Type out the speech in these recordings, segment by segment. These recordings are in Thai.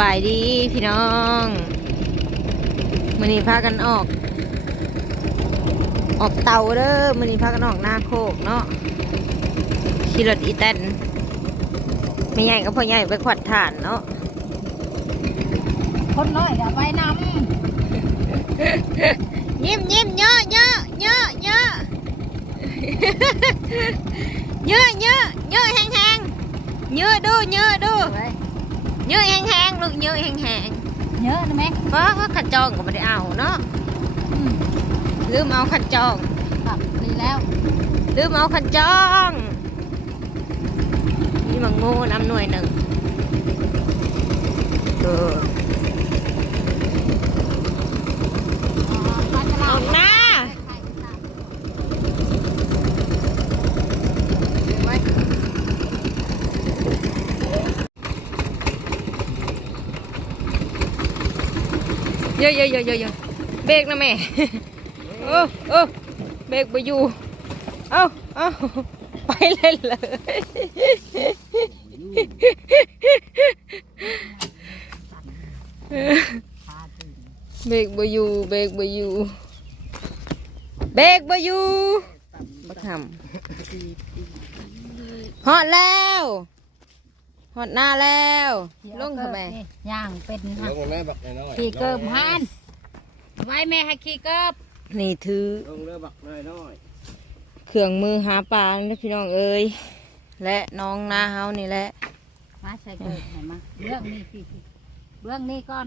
บายดีพี่น้องมือนี้พากันออก ออกเตาเด้อมือนี้พากันออกหน้าโคกเนาะขี่รถอีแตนไม่ใหญ่ก็พอใหญ่ไปขวัดถ่านเนาะคนน้อยอะไปนยิ้มยิ้มเยอะเยอะเยอะเยอะเยอะเยอะเยอะแห้งแห้งเยอะดูเยอะดูำ เว้ยเยอะแห้งแห้งลูกเยอะแห้งแห้งเยอะนะแม่เพราะว่าขัดจองก็ไม่ได้เอาเนาะอืมลืมเอาขัดจองครับดีแล้วลืมเอาขัดจองนี่มังโง่น้ำหน่วยหนึ่งเอออ๋อปลาฉลาเอามหน้าเยอะเยอะเยอะเยอะเยอะเบรกนะแม่เออเออเบรกไปอยู่เอาเอาไปเลยเลยเบรกไปอยู่เบรกไปอยู่เบรกไปอยู่บักทำฮอดแล้ว ฮอดหน้าแล้วลงเข้าไปย่างเป็นลฮะงมาแม่บักน้อยขี่เกิบหันไว้แม่ให้ขี่เกิบนี่ถือลงเรือบักน้อยน้อยเครื่องมือหาปลานะพี่น้องเอ้ยและน้องนาเฮานี่แหละมาใส่เกิบไหนมาเรื่องนี้สิเรื่องนี้ก่อน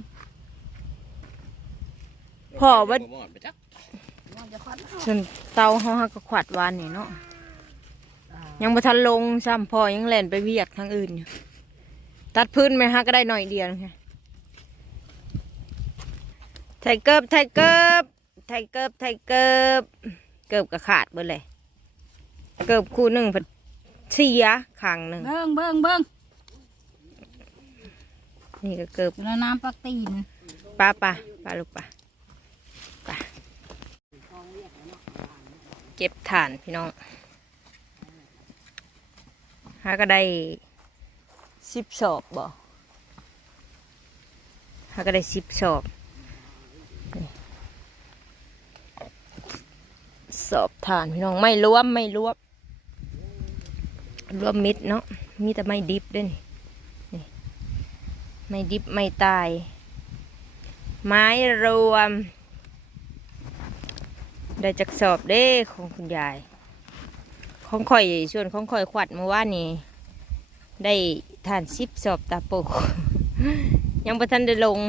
พ่อว่าหมอดไปจักมันจะพัดส่วนเตาเฮาหักก็ขวัดวานนี่เนาะยังบ่ทันลงซ้ำพ่อยังแล่นไปเวียกทางอื่นอยู่ ตัดพื้นไหมฮะก็ได้หน่อยเดียวนะคะไทยเกิบไทยเกิบไทยเกิบไทยเกิบเกิบก็ขาดเบิดเลย เกิบคู่หนึ่งเพิ่นเสียข้างหนึ่งเบิ้งเบิ้งเบิ้งนี่ก็เกิบแล้วน้ำปลาตีนปลาปลาปลาลูกปลาปลาเก็บถ่านพี่น้องหาก็ได้ สิบสอบบ่หาก็ได้สิบสอบสอบถ่านพี่น้องไม่รวมไม่รวมรวมมิดเนาะมีแต่ไม่ดิบด้วยนี่ไม่ดิบไม่ตาย ไม้รวม ได้จักสอบเด้ของคุณยาย ของข่อยส่วนของข่อยขวัดเมื่อวานนี้ได้ ทานซิบสอบตาโปก ยังประทันได้ลง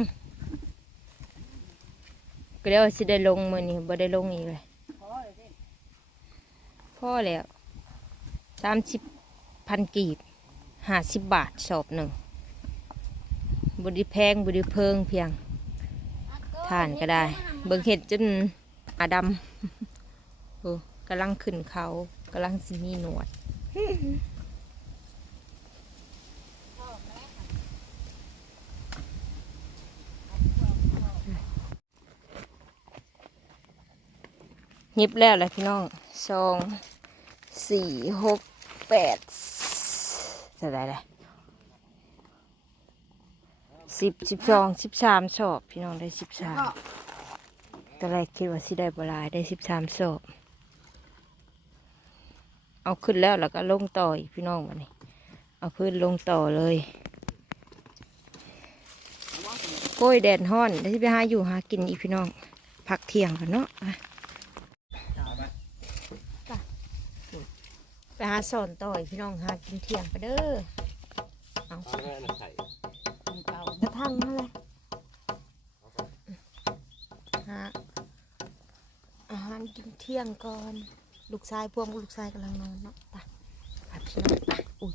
ก็เดี๋ยวสิได้ลงมือนี้บ่ได้ลงอีกเลยพ่อแล้วสามสิบพันกีบห้าสิบบาทสอบหนึ่งบไดีแพงบไดีเพิงเพียงทานก็ได้ เบิ่งเห็ดจนอาดำโอ้กำลังขึ้นเขากำลังสิมีหนวด ยิบแล้วแหละพี่น้องสองสี่หกแปดจะได้เลยสิบสิบสองสิบสามสอบพี่น้องได้สิบสามตอนแรกคิดว่าสิได้บลายได้สิบสามศพเอาขึ้นแล้วแล้วก็ลงต่ออีกพี่น้องมานี่เอาขึ้นลงต่อเลยกล้วยแดดห้อนได้ไปหาอยู่หากินอีกพี่น้องพักเที่ยงกันเนาะอะไป ไปหาสอนต่ออีกพี่น้องหากินเที่ยงกันเด้อเอาเอาแม่มาใส่เก่ากระทั่งนั่นแหละหาอาหารกินเที่ยงก่อน ลูกชายพวงลูกชายกำลังนอนเนาะไปไปพี่น้องไปอุ้ย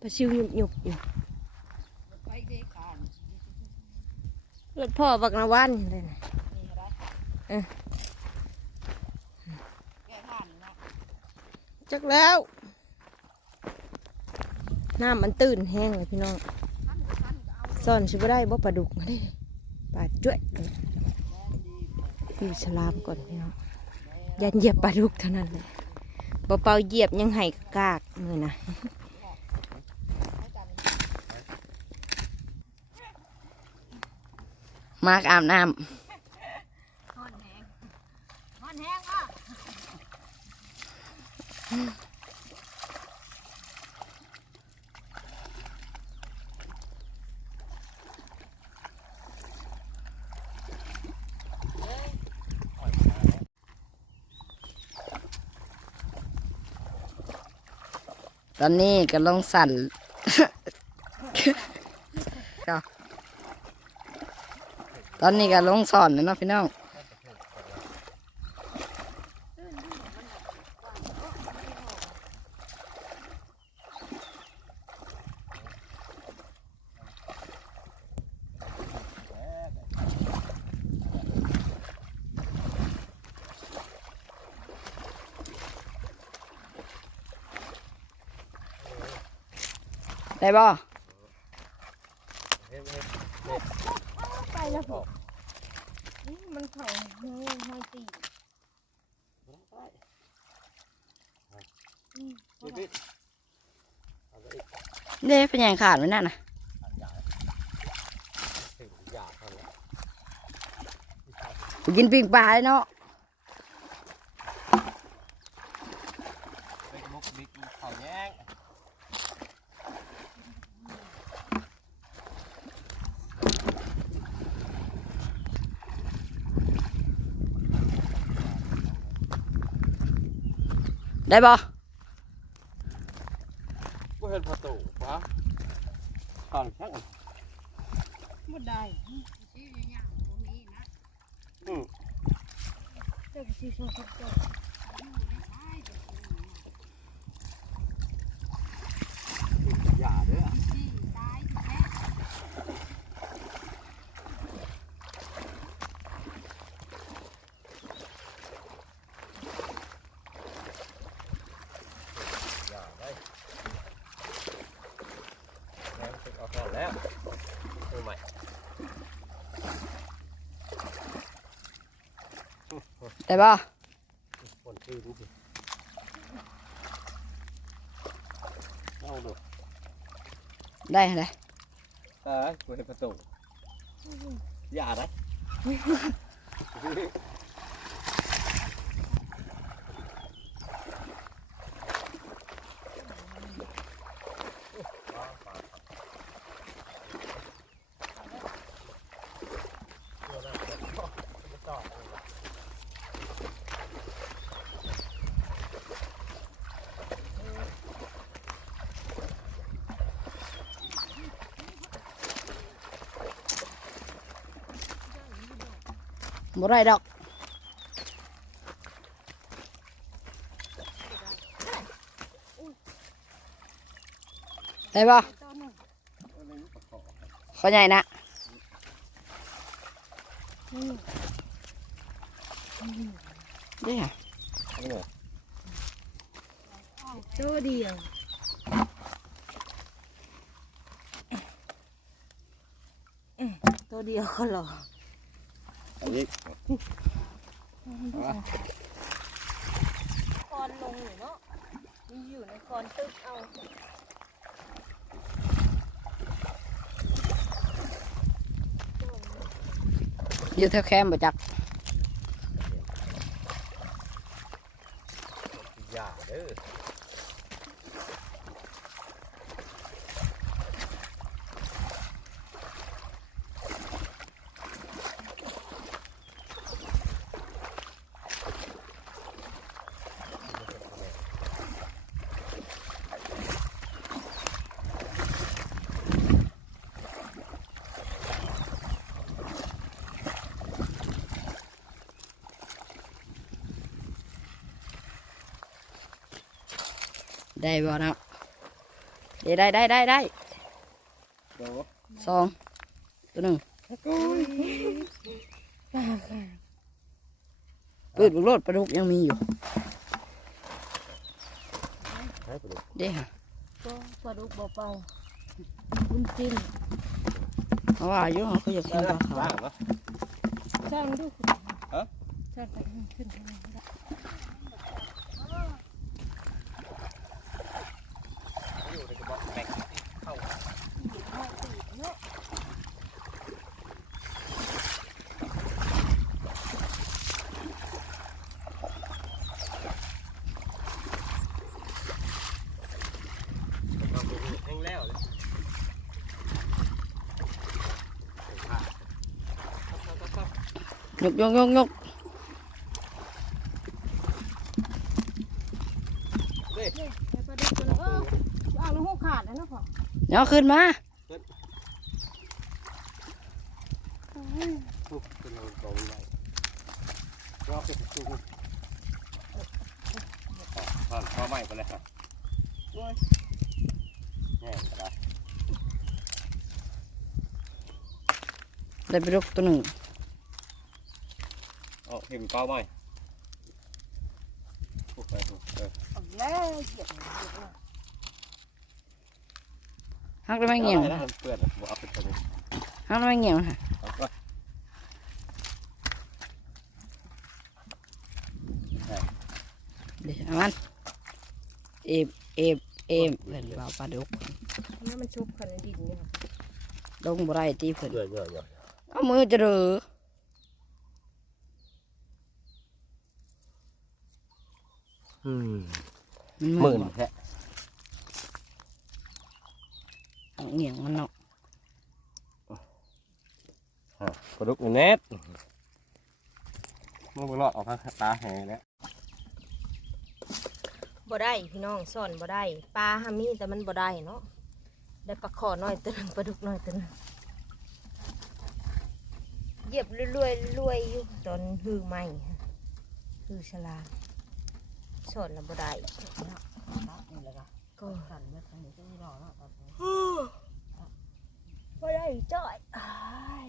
ปลาชิวหยุบหยุบอยู่ไปดีขานรถพ่อบักนาวันเลยนะ เออ แก้ท่านเนาะ จัก แล้ว น้ำมันตื่นแห้งเลยพี่น้องซ่อนชิบได้บ่ปลาดุกมาได้ปลาจ้วยอยู่สลามก่อนพี่น้องยันเหยียบปลาดุกเท่านั้นเลยบ่เป่าเหยียบยังให้กากมือนะมากอาบน้ฮ้อนแห้งฮ้อนแห้งอะำ ตอนนี้ก็ลงสั่นตอนนี้ก็ลงสอนแล้วเนาะพี่น้อง ได้บ่ไปแล้วผมมันเข่าห้อยห้อยตีบิดบิดเอาไปอีกเด้เป็นยังขาดไว้นั่นนะกินปิ้งปลาเลยเนาะไปมุกบิ๊กเ Det er bra. ได้บ่คนชื่อนี่สิเอาดูได้เลยเอ้ยกูเห็นประตูอย่าได้บ่ได้ดอกได้บ่ขอใหญ่นะ เด้อตัวเดียวตัวเดียวก็หรออันนี้ คอนลงอยู่เนาะมีอยู่ในคอนตึกเอาอยู่แถวแคมป์บ่จัก อย่าเด้อ ได้บ่เนาะได้ได้ได้ได้ได้โดสองตัวหนึ่งเปิดบุกรถปลาดุกยังมีอยู่ให้ไปดูเด้อฮะก็ปลาดุกเบาๆคุณจินเพราะว่าอายุเขาก็อยากกินปลาขาวบ้างเนาะสร้างดูฮะสร้างไปขึ้น ยกยกยกยกไปปลาดุกตัวนึงเออเอาแล้วหูขาดแล้วนะพ่อเดี๋ยวขึ้นมาเป็นเรากองไว้รอบเป็นตู้ผ่านข้อใหม่ไปเลยครับแง่ก็ได้ได้ไปลุกตัวหนึ่ง โอ้เห็นก้อใหม่ปุ๊บไปปุ๊บเออแล้วเหยียบฮักได้ไหมเงี้ยวแล้วมันเปื้อนบ่เอาไปตัวนี้ฮักได้ไหมเงี้ยวค่ะเอาไปเดี๋ยวเอามันเอฟเอฟเอฟเพื่อนเบาปลาดุกนี่มันชุบขันดินเนี่ยค่ะลงบ่ได้ตีเพื่อนเยอะเยอะเยอะเอามือจะเดือ อืมมันหมื่นแค่เอาเงี้ยงมันเนาะปลาดุกเน็ตมึงไปรอดออกทางตาแหงแล้วบ่ได้พี่น้องซ่อนบ่ได้ปลาหามีแต่มันบ่ได้เนาะได้ปลาขอน้อยตัวหนึงปลาดุกน้อยตัวหนึงเหยียบเรื่อยๆเรื่อยๆอยู่ตอนฮือใหม่ค่ะฮือฉลาม ซ่อนแล้วบ่ได้ก็บ่ได้จ้อยอ้าย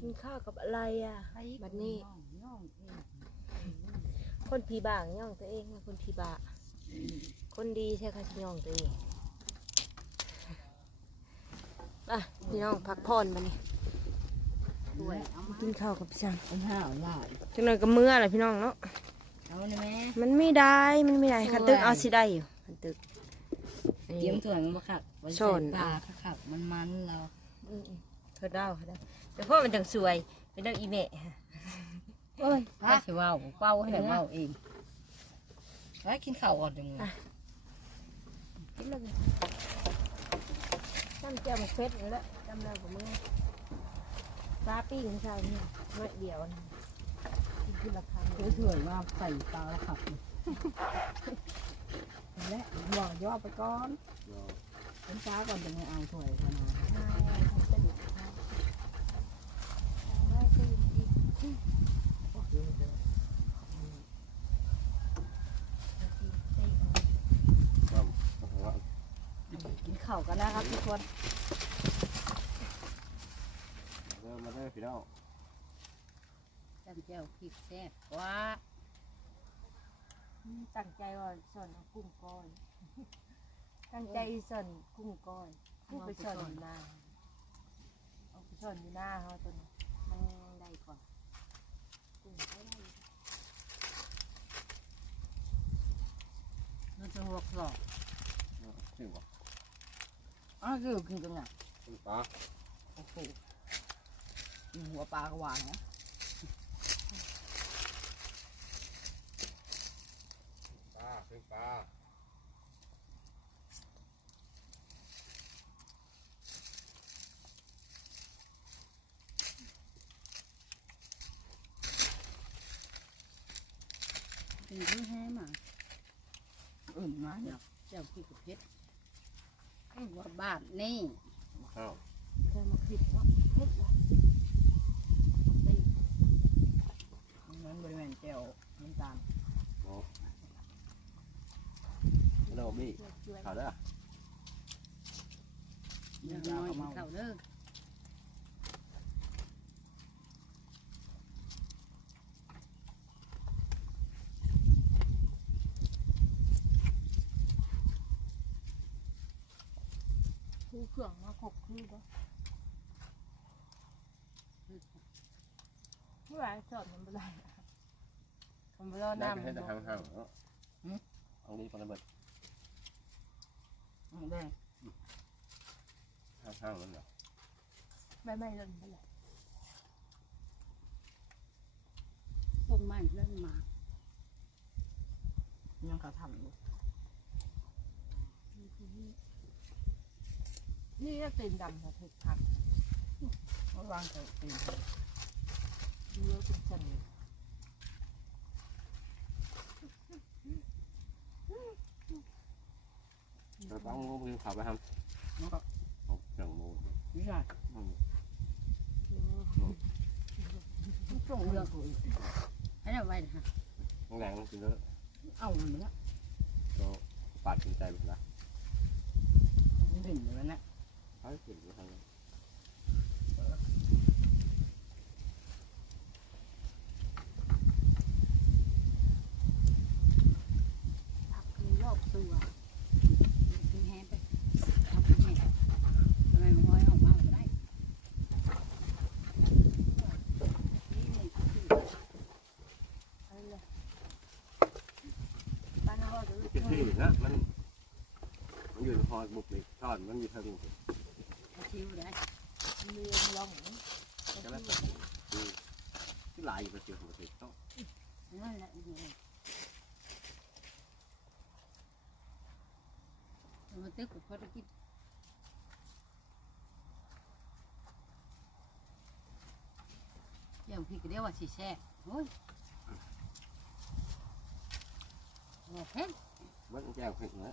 กินข้าวกับอะไรอะบัดนี้คนผีบางย่องตัวเองนะคนผีบาคนดีใช่ค่ะที่ย่องตัวเองอะพี่น้องพักผ่อนมานี่ กินข้าวกับพี่ชังเป็นห้าวลาดจังหน่อยก็เมื่อแหละพี่น้องเนาะ เอาเลยแม่ มันไม่ได้ มันไม่ได้คันตึกเอาสิได้อยู่คันตึก เตรียมถ่วงมาขักไว้ช้ใส่อนปลาขักมันมันๆเราอืมเธอเดาเธอเดาแต่พ่อมันจังสวยเป็นเรื่องอีเมะโอ้ยไปสิเว่าเป้าให้เว่าเองไปกินข้าวก่อนจังเลยกินแล้วกันจ้ำแจ่วหมกเพชรนี่แหละจำได้กับมือ ปลาปิ้งใส่นี่น้อยเดียวนะกินทีละคำเดี๋ยวเถื่อนว่าใส่ปลาขักและบ่อย่อไปก่อนเป็นปลาก่อนจะไม่เอาถ้วยกันนะกินข้าวกันนะครับทุกคน เริ่มมาเด้อพี่น้อง จำ เจ้าพริกแซ่บกว่าตั้งใจว่าสอนเอากุ้งก้อน ตั้งใจสอนกุ้งก้อนกุ้งไปสอนอยู่หน้าเอาไปสอนอยู่หน้าเขาตัวนี้มันได้กว่ากุ้งไม่ได้เราจะหัวกรอบชื่อบอกอ้าวคือกินตรงไหนคุณป้าโอ้โหหัวปลากระวางนะ ป้าคุณป้าเป็นที่แห้มาอื่นมาเนาะเจ้าพี่กับเพชรหัวบ้านนี่ข้าวเธอมาคิดว่าเฮ็ดว่า มันบริเวณเจ้าน้ำตาล โนบี้ข้าวเด้อยังน้อยเข่าเด้อคือเครื่องมาครบคือบ่ไม่ไหวสอนมันไม่ได้ผมไม่รอได้น้ำไปมัให้นแต่บ่ห่างๆเนาะอันนี้ปลาเบิด แดงห่างๆนั่นเหรอไม่ไม่เล่นไม่เลยต้นไม้เรื่องหมากยังเขาทำอยู่นี่ก็ตีนดำค่ะถูกผักเขาวางใส่ตีนเยอะเป็นสันเราต้องงมือขับไปทมันก็ำเอาเครื่องมือไม่ใช่อืมส่งเรื่องกูอีกให้เอาไว้นะฮะแรงๆกินแล้วเอาเนื้อก็ปาดกินใจไปนะดิ่งเลยนะเขาเก่งอยู่ทางนั้น ผักมีรอบตัว คือแฮมไปเอาไปแม่ทำไมมันห้อยออกมาไม่ได้นี่นี่คือ บ้านเรา จะเป็นที่นะมันมันอยู่พอบุกเลยทอดมันอยู่ทางนี้เอาชิวได้เลี้ยงลองก็แล้วคือที่ลายอยู่ประเจียวของประเทศต้องนั่นแหละนี่เตึกกับพอดกินอย่างพี่ก็เรียกว่าสีแช่โอ้ยโอเค มันแก้วเผ็ดนะ